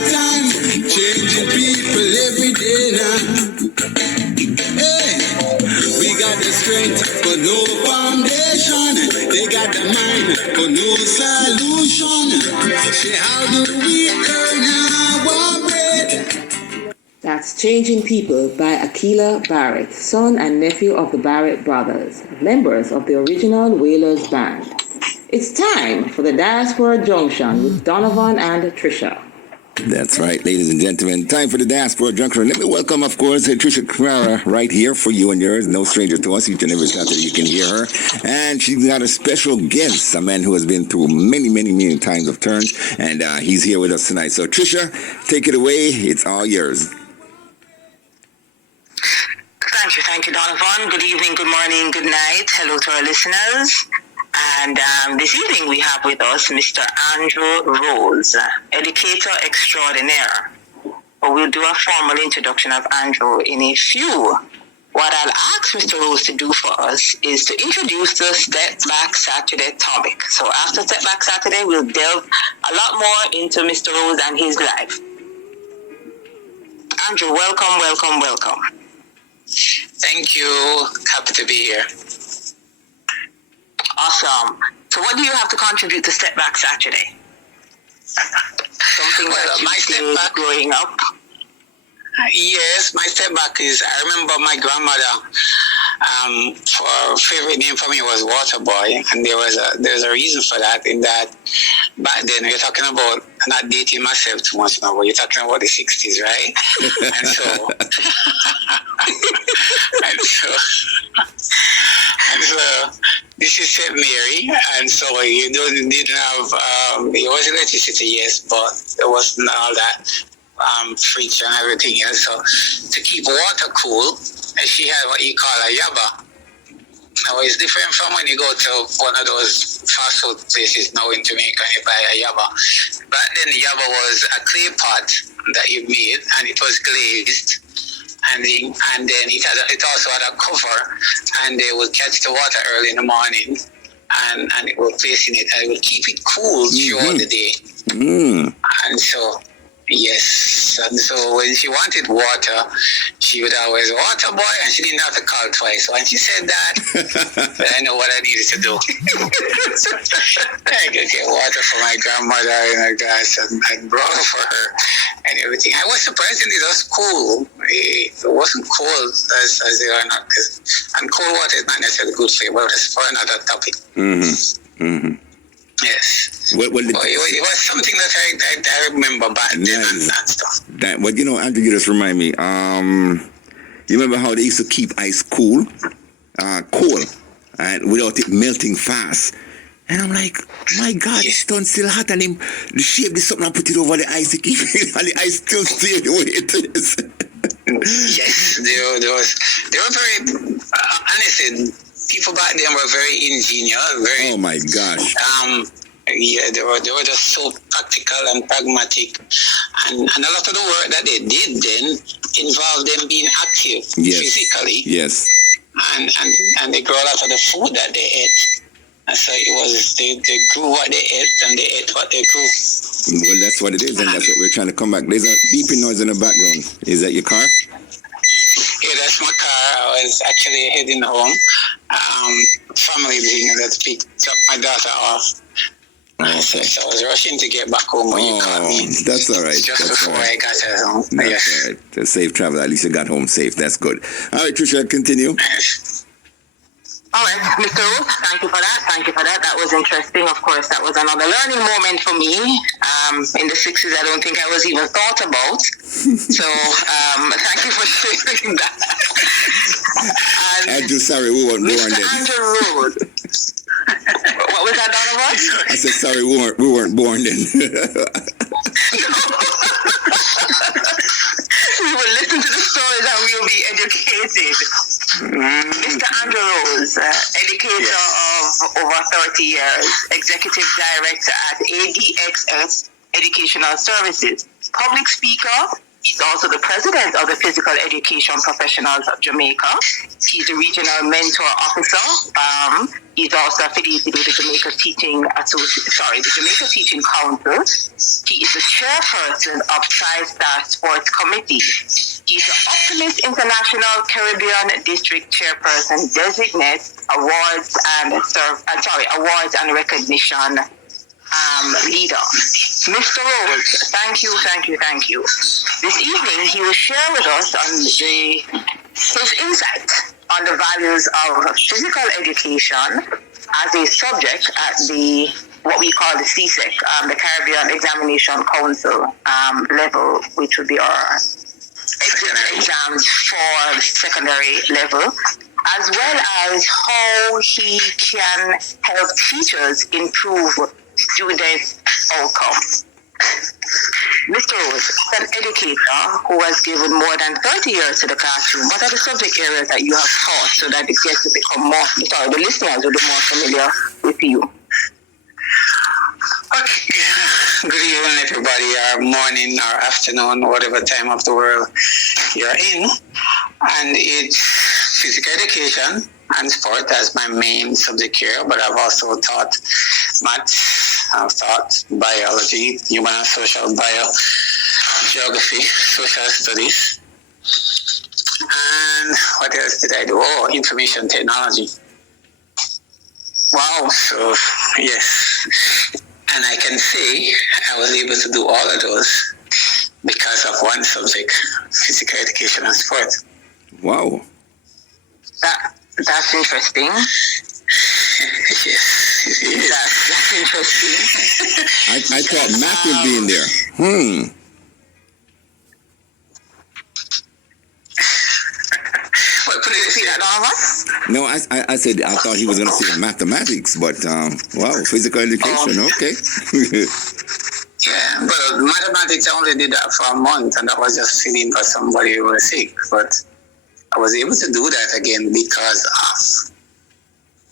time, changing people every day now. Hey, we got the strength but no foundation. They got the mind but no solution. Say, how do we earn our bread? That's Changing People by Akila Barrett, son and nephew of the Barrett brothers, members of the original Wailers band. It's time for the Diaspora Junction with Donovan and Trisha. That's right, ladies and gentlemen. Time for the Diaspora Junction. Let me welcome, of course, Trisha Clara right here for you and yours. No stranger to us. Each and every Saturday you can hear her. And she's got a special guest, a man who has been through many, many, many times of turns. And he's here with us tonight. So, Trisha, take it away. It's all yours. Thank you, Donovan. Good evening, good morning, good night. Hello to our listeners. And this evening we have with us Mr. Andrew Rose, Educator Extraordinaire. We'll do a formal introduction of Andrew in a few. What I'll ask Mr. Rose to do for us is to introduce the Step Back Saturday topic. So after Step Back Saturday, we'll delve a lot more into Mr. Rose and his life. Andrew, welcome. Thank you. Happy to be here. Awesome. So what do you have to contribute to Step Back Saturday? Something that you did growing up? Yes, my step back is, I remember my grandmother, her favorite name for me was Water Boy, and there's a reason for that, in that back then we're talking about, not dating myself too much now, but you're talking about the 60s, right? and so this is St. Mary, and so you didn't have, it was electricity, yes, but there wasn't all that fridge and everything else. So to keep water cool, she had what you call a yaba. Now it's different from when you go to one of those fast food places now in Jamaica and you buy a yaba. Back then the yaba was a clay pot that you made, and it was glazed. And then it also had a cover, and they would catch the water early in the morning, and it would place in it, and it would keep it cool throughout the day. And so, yes, and so when she wanted water, she would always, Water Boy, and she didn't have to call twice. So when she said that, I know what I needed to do. I could get water for my grandmother in a glass and brought for her and everything. I was surprised it was cool. It wasn't cold as they are not, and cold water is not necessarily good for you, but that's for another topic. Yes. Well, it was something that I remember back then and that stuff. Well, you know, Andrew, you just remind me. You remember how they used to keep ice cool, and without it melting fast. And I'm like, my God, this stone's still hot, and him shape this something and put it over the ice to keep it, and the ice still stay the way it is. Yes, they were very, honestly, people back then were very ingenious. Oh my gosh. Yeah, they were just so practical and pragmatic, and a lot of the work that they did then involved them being active physically. Yes. And they grew a lot of the food that they ate. And so it was, they grew what they ate, and they ate what they grew. Well, that's what it is, and that's what we're trying to come back. There's a beeping noise in the background. Is that your car? Yeah, that's my car. I was actually heading home. Family thing that picked up my daughter off. So I was rushing to get back home when you called me. That's all right. Just before I got home. That's all right. Safe travel. At least you got home safe. That's good. All right, Trisha, continue. All right, Mr. Rose, thank you for that. That was interesting. Of course, that was another learning moment for me. In the 60s, I don't think I was even thought about. So, thank you for sharing that. Andrew, sorry, we weren't born then. Mr. Andrew Rose. What was that, Donovan? I said, sorry, we weren't born then. We will listen to the stories and we will be educated. Mr. Andrew Rose, educator of over 30 years, executive director at ADXS Educational Services, public speaker, He's also the president of the Physical Education Professionals of Jamaica. He's the regional mentor officer. He's also affiliated with the Jamaica Teaching Council. He is the chairperson of TriStar Sports Committee. He's the Optimist International Caribbean District Chairperson, Designate, Awards and Recognition leader. Mr. Rhodes, thank you. This evening, he will share with us on his insight on the values of physical education as a subject at what we call the CSEC, the Caribbean Examination Council level, which would be our exams for the secondary level, as well as how he can help teachers improve student outcomes. Mr. Rose, an educator who has given more than 30 years to the classroom, what are the subject areas that you have taught so that it gets to become the listeners will be more familiar with you? Okay. Good evening, everybody, or morning or afternoon, whatever time of the world you're in. And it's physical education and sport as my main subject area, but I've also taught maths, I've taught biology, human and social geography, social studies. And what else did I do? Oh, information technology. Wow, so yes. And I can say I was able to do all of those because of one subject, physical education and sport. Wow. That's interesting. Yes. That's interesting. I thought math would be in there. What, could you see that, Donovan? No, I said I thought he was going to say mathematics, but wow, physical education, okay. Yeah, but mathematics, I only did that for a month, and that was just filling for somebody who was sick. But I was able to do that again because of...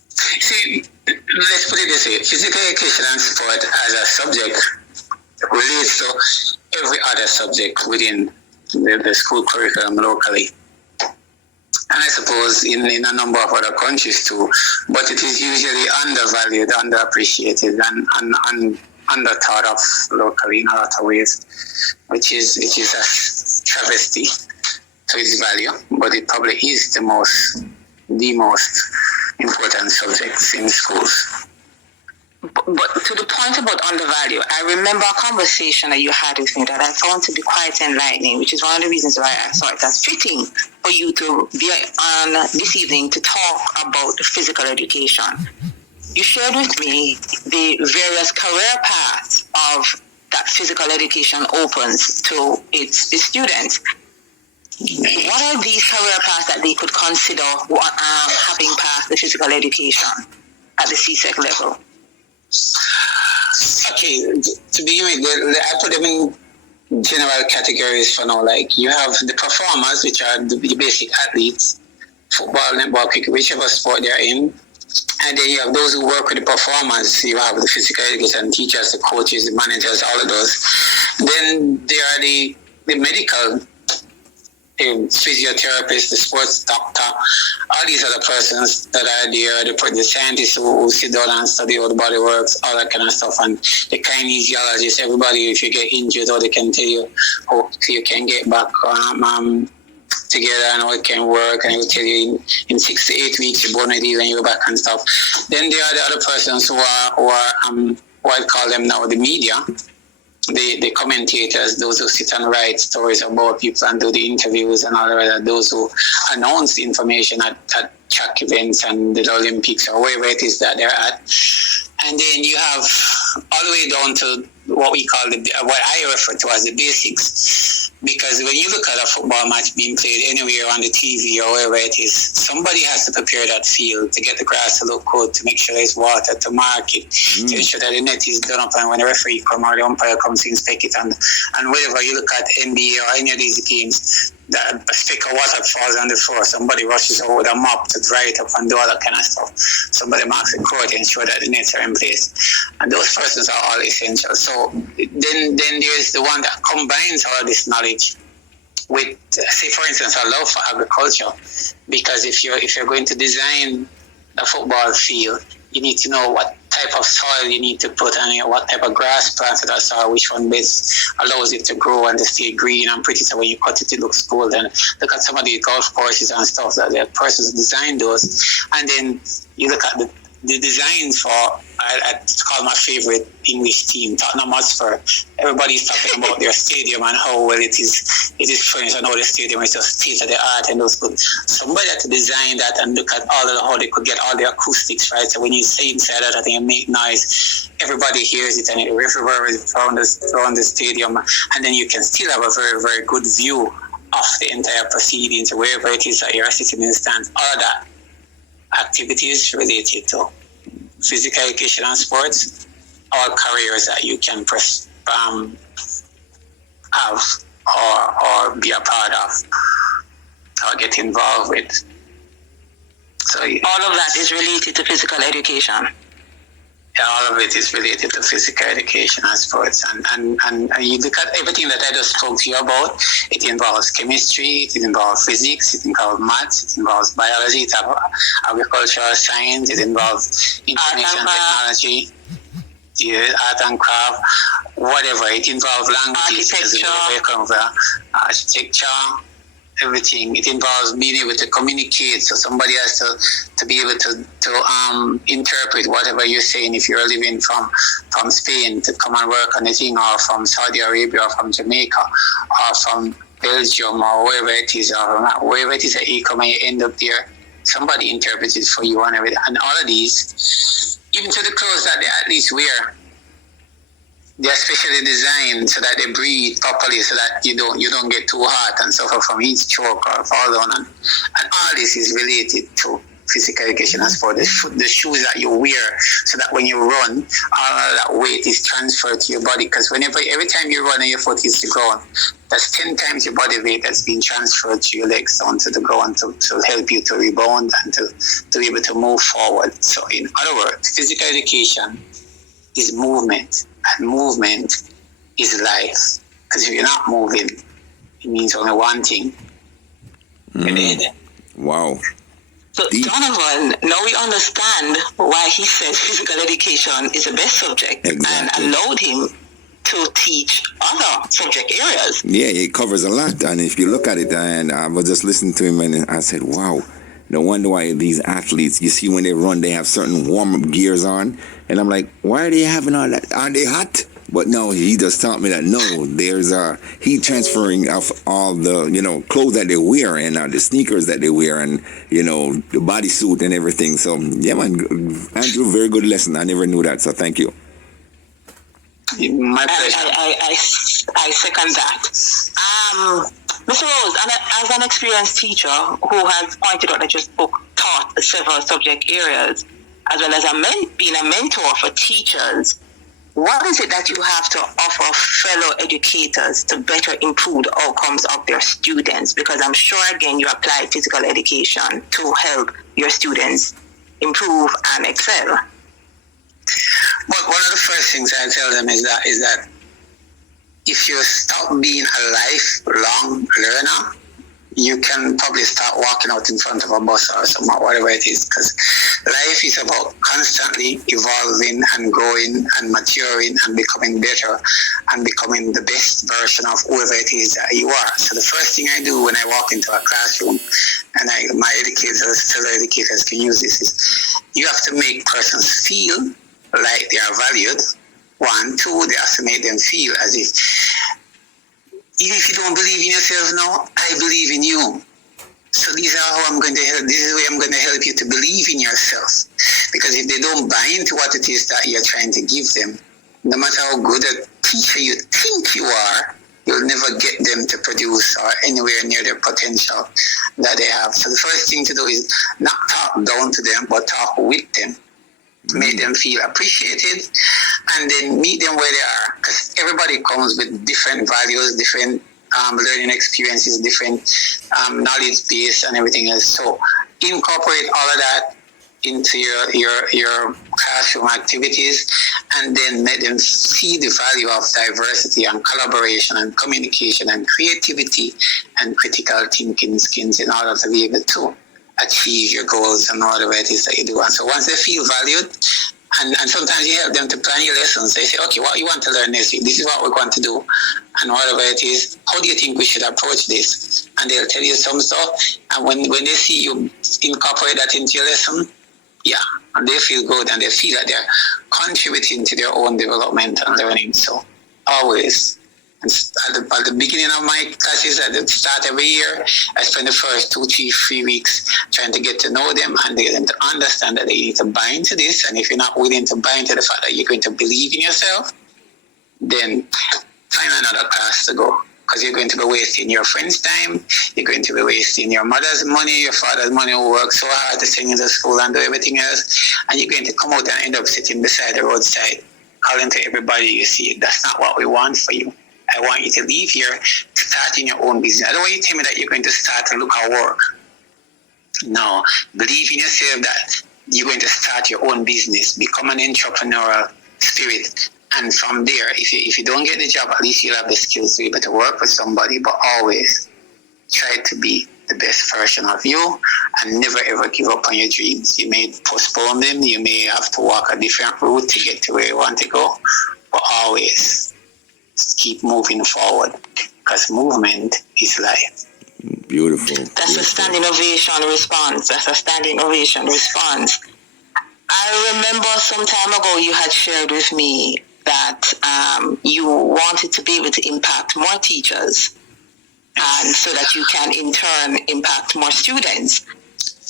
See, let's put it this way. Physical education and sport as a subject relates to every other subject within the school curriculum locally. And I suppose in a number of other countries too, but it is usually undervalued, underappreciated, and under-thought of locally in a lot of ways, which is a travesty to its value, but it probably is the most important subjects in schools. But to the point about undervalue, I remember a conversation that you had with me that I found to be quite enlightening, which is one of the reasons why I thought it was fitting for you to be on this evening to talk about physical education. You shared with me the various career paths of that physical education opens to its students. What are these career paths that they could consider having passed the physical education at the CSEC level? Okay, to begin with, I put them in general categories for now. Like you have the performers, which are the basic athletes, football, netball, cricket, whichever sport they're in. And then you have those who work with the performers. You have the physical education teachers, the coaches, the managers, all of those. Then there are the medical physiotherapists, the sports doctor, all these other persons that are there, the scientists who sit down and study how the body works, all that kind of stuff, and the kinesiologists, everybody, if you get injured, or they can tell you how you can get back together and how it can work, and it will tell you in 6 to 8 weeks you're born with these and you're back and stuff. Then there are the other persons who are what I call them now the media, the commentators, those who sit and write stories about people and do the interviews and all that, those who announce the information at track events and the Olympics or wherever it is that they're at. And then you have all the way down to what we call what I refer to as the basics. Because when you look at a football match being played anywhere on the TV or wherever it is, somebody has to prepare that field to get the grass to look good, to make sure there's water, to mark it, to ensure that the net is done up, and when the referee comes or the umpire comes to inspect it, and whenever you look at NBA or any of these games, that a speck of water falls on the floor, somebody rushes over with a mop to dry it up and do all that kind of stuff. Somebody marks the court and ensure that the nets are in place. And those persons are all essential. So then there's the one that combines all of this knowledge with, say for instance, a love for agriculture, because if you're going to design a football field, you need to know what type of soil you need to put on it, what type of grass plants that soil, which one best allows it to grow and to stay green and pretty, so when you cut it, it looks cool. And look at some of the golf courses and stuff that the persons designed those, and then you look at the designs for, it's called my favorite English team, Tottenham Hotspur. Everybody's talking about their stadium and how well it is furnished, and how the stadium is just state of the art and those good. Somebody had to design that and look at how they could get all the acoustics right. So when you say inside that, I think it make noise, everybody hears it, and it reverberates around the stadium, and then you can still have a very, very good view of the entire proceedings, wherever it is that you're sitting in the stands. All of that activities related to physical education and sports, all careers that you can have or be a part of or get involved with. So all of that is related to physical education. Yeah, all of it is related to physical education and sports. And you look at everything that I just spoke to you about, it involves chemistry, it involves physics, it involves maths, it involves biology, it involves agricultural science, it involves information technology, art and craft, whatever. It involves languages, architecture, everything. It involves being able to communicate, so somebody has to be able to interpret whatever you're saying. If you're living from Spain to come and work on a thing, or from Saudi Arabia, or from Jamaica, or from Belgium, or wherever it is, or wherever it is that you come and you end up there, somebody interprets it for you and everything. And all of these, even to the clothes that they at least wear, they're specially designed so that they breathe properly, so that you don't get too hot and suffer from heat stroke or fall down. And all this is related to physical education and sport. The shoes that you wear, so that when you run, all that weight is transferred to your body. Because every time you run and your foot hits the ground, that's 10 times your body weight that's being transferred to your legs down to the ground to help you to rebound and to be able to move forward. So in other words, physical education is movement. And movement is life. Because if you're not moving, it means only one thing. You're dead. Wow. So, Donovan, now we understand why he said physical education is the best subject, exactly, and allowed him to teach other subject areas. Yeah, it covers a lot. And if you look at it, and I was just listening to him, and I said, wow, no wonder why these athletes, you see when they run, they have certain warm-up gears on. And I'm like, why are they having all that? Are they hot? But no, he just taught me that no, there's heat transferring of all the, clothes that they wear, and the sneakers that they wear, and, the bodysuit and everything. So, yeah, man, Andrew, very good lesson. I never knew that, so thank you. My pleasure. I second that. Mr. Rose, as an experienced teacher who has pointed out that your book taught several subject areas, as well as being a mentor for teachers, what is it that you have to offer fellow educators to better improve the outcomes of their students? Because I'm sure, again, you apply physical education to help your students improve and excel. Well, one of the first things I tell them is that if you stop being a lifelong learner, you can probably start walking out in front of a bus or something, whatever it is, because life is about constantly evolving and growing and maturing and becoming better and becoming the best version of whoever it is that you are. So the first thing I do when I walk into a classroom, and my fellow educators can use this, is you have to make persons feel like they are valued. 1, 2, they have to make them feel as if, even if you don't believe in yourself now, I believe in you. So these are how I'm going to help. This is the way I'm going to help you to believe in yourself. Because if they don't buy into what it is that you're trying to give them, no matter how good a teacher you think you are, you'll never get them to produce or anywhere near their potential that they have. So the first thing to do is not talk down to them, but talk with them. Make them feel appreciated, and then meet them where they are, because everybody comes with different values, different learning experiences, different knowledge base and everything else. So incorporate all of that into your classroom activities, and then let them see the value of diversity and collaboration and communication and creativity and critical thinking skills in order to be able to achieve your goals and whatever it is that you do. And so once they feel valued, and sometimes you help them to plan your lessons. They say, okay, what you want to learn this week? This is what we're going to do. And whatever it is, how do you think we should approach this? And they'll tell you some stuff. And when they see you incorporate that into your lesson, yeah, and they feel good and they feel that they're contributing to their own development and learning. So always, at the beginning of my classes, at the start every year, I spend the first 2, 3, 3 weeks trying to get to know them and get them to understand that they need to buy into this. And if you're not willing to buy into the fact that you're going to believe in yourself, then find another class to go. Because you're going to be wasting your friend's time, you're going to be wasting your mother's money, your father's money, who work so hard to send you to school and do everything else, and you're going to come out and end up sitting beside the roadside, calling to everybody you see. That's not what we want for you. I want you to leave here, starting your own business. I don't want you to tell me that you're going to start to look at work. No, believe in yourself that you're going to start your own business, become an entrepreneurial spirit. And from there, if you don't get the job, at least you'll have the skills to be able to work with somebody. But always try to be the best version of you and never ever give up on your dreams. You may postpone them. You may have to walk a different route to get to where you want to go. But always keep moving forward, because movement is life. Beautiful. That's a standing ovation response. I remember some time ago you had shared with me that you wanted to be able to impact more teachers, and so that you can in turn impact more students.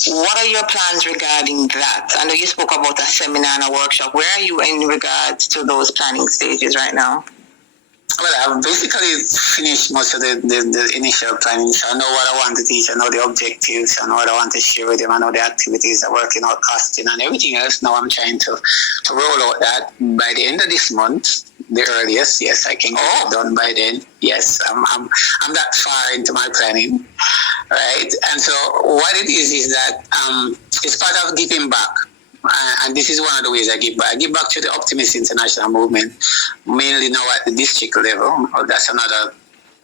What are your plans regarding that? I know you spoke about a seminar and a workshop. Where are you in regards to those planning stages right now? Well, I've basically finished most of the initial planning. So I know what I want to teach. I know the objectives. I know what I want to share with them. I know the activities, I'm working out costing and everything else. Now I'm trying to roll out that by the end of this month, the earliest. Yes, I can get it done by then. Yes, I'm that far into my planning, right? And so what it is that it's part of giving back. And this is one of the ways I give back. I give back to the Optimist international movement, mainly now at the district level. That's another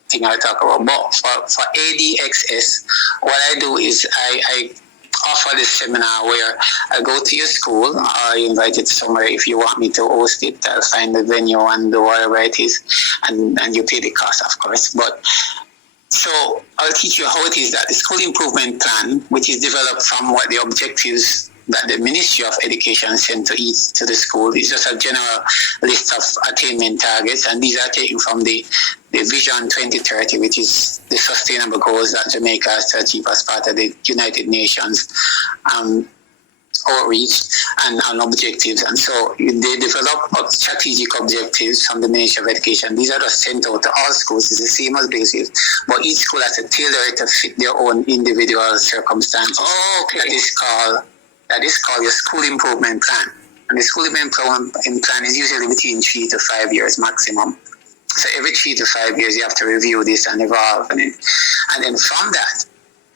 thing I talk about. But for ADXS, what I do is I offer this seminar where I go to your school, or I invite it somewhere. If you want me to host it, I'll find the venue and do whatever it is, and you pay the cost, of course. But so I'll teach you how it is that the school improvement plan, which is developed from what the objectives that the Ministry of Education sent to the school, is just a general list of attainment targets, and these are taken from the Vision 2030, which is the sustainable goals that Jamaica has to achieve as part of the United Nations outreach and objectives. And so they develop strategic objectives from the Ministry of Education. These are just sent out to all schools. It's the same as basics, but each school has to tailor it to fit their own individual circumstances. That is called your school improvement plan. And the school improvement plan is usually between 3 to 5 years maximum. So every 3 to 5 years, you have to review this and evolve. And then from that,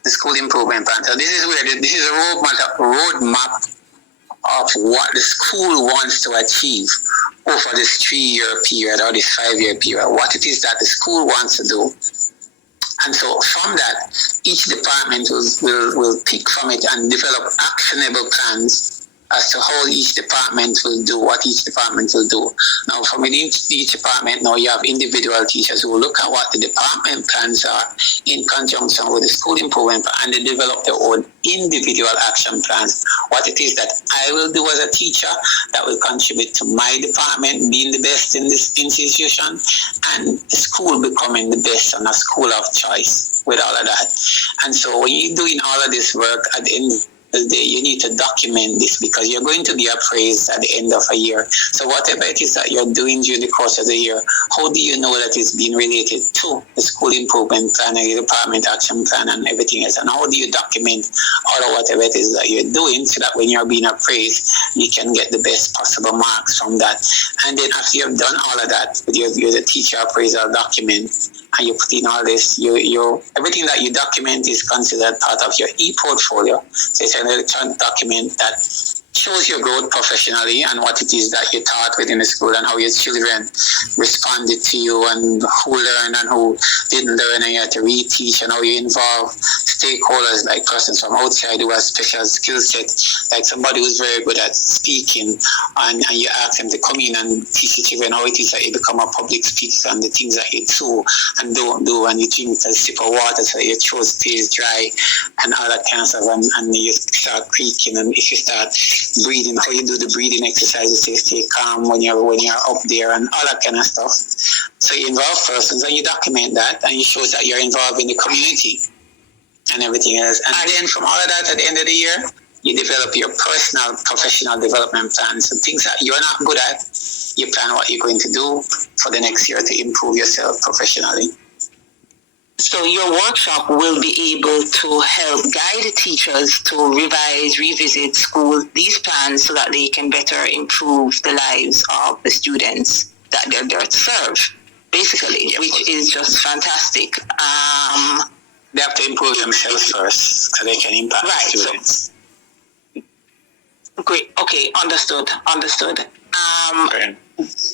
the school improvement plan. So this is a roadmap of what the school wants to achieve over this 3-year period or this 5-year period, what it is that the school wants to do. And so from that, each department will pick from it and develop actionable plans as to how each department will do what each department will do. Now, from each department, now you have individual teachers who will look at what the department plans are in conjunction with the school improvement plan, and they develop their own individual action plans. What it is that I will do as a teacher that will contribute to my department being the best in this institution, and the school becoming the best and a school of choice with all of that. And so when you're doing all of this work, at the end of the day, you need to document this, because you're going to be appraised at the end of a year. So whatever it is that you're doing during the course of the year, how do you know that it's being related to the school improvement plan and the department action plan and everything else? And how do you document all of whatever it is that you're doing, so that when you're being appraised, you can get the best possible marks from that? And then after you've done all of that with your the teacher appraisal document, and you put in all this, you everything that you document is considered part of your e-portfolio. So it's an electronic document that shows your growth professionally and what it is that you taught within the school and how your children responded to you and who learned and who didn't learn, and you had to reteach, and how you involve stakeholders like persons from outside who have special skill set, like somebody who's very good at speaking, and you ask them to come in and teach the children how it is that you become a public speaker and the things that you do and don't do, and you drink a sip of water so your throat stays dry and all that kind of stuff, and you start creaking, and if you start breathing, how you do the breathing exercises to stay calm when you're up there and all that kind of stuff. So you involve persons and you document that, and you show that you're involved in the community and everything else. And then from all of that, at the end of the year, you develop your personal professional development plans. So things that you're not good at, you plan what you're going to do for the next year to improve yourself professionally. So your workshop will be able to help guide teachers to revise, revisit these plans so that they can better improve the lives of the students that they're there to serve, basically, which is just fantastic. They have to improve themselves first so they can impact the students. So, great. Okay, understood.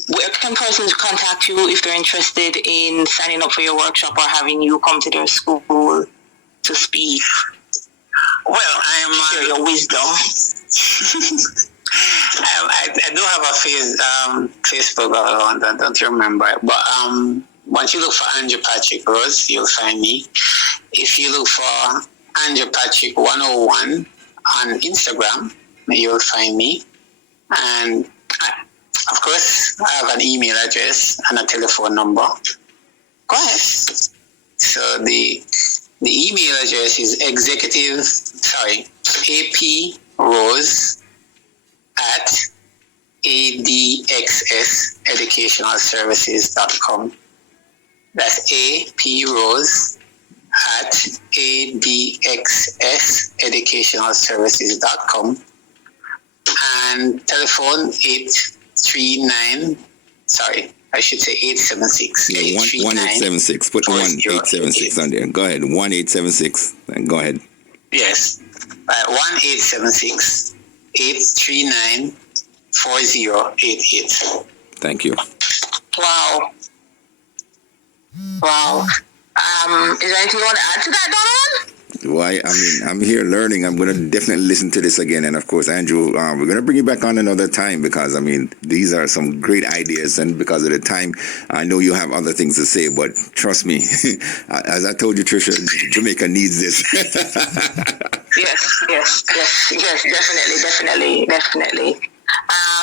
Where can persons contact you if they're interested in signing up for your workshop or having you come to their school to speak? Well, share your wisdom. I do have a Facebook account, I don't remember. But once you look for Andrew Patrick Rose, you'll find me. If you look for Andrew Patrick 101 on Instagram, you'll find me. And of course, I have an email address and a telephone number. Go ahead. So the email address is aprose at adxseducationalservices.com. That's aprose at adxseducationalservices.com. And telephone 876. Yeah, 1876. Put 1876 on there. Go ahead. 1876. Go ahead. Yes. 1876 839 4088. Thank you. Wow. Is there anything you want to add to that, Donovan? Why? I mean, I'm here learning. I'm going to definitely listen to this again. And of course, Andrew, we're going to bring you back on another time because, I mean, these are some great ideas. And because of the time, I know you have other things to say, but trust me, as I told you, Trisha, Jamaica needs this. Yes, definitely.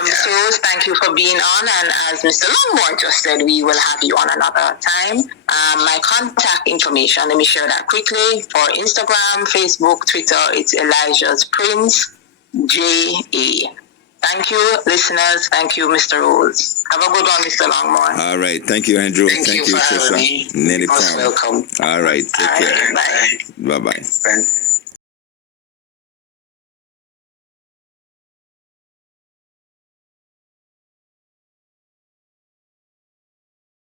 So Rose, thank you for being on, and as Mr. Longmore just said, we will have you on another time. My contact information, let me share that quickly. For Instagram, Facebook, Twitter, it's Elijah's Prince J.A. Thank you, listeners. Thank you, Mr. Rose. Have a good one, Mr. Longmore. All right. Thank you, Andrew. Thank you for Trisha. having me. Most welcome. All right. Take care. Bye. Bye-bye.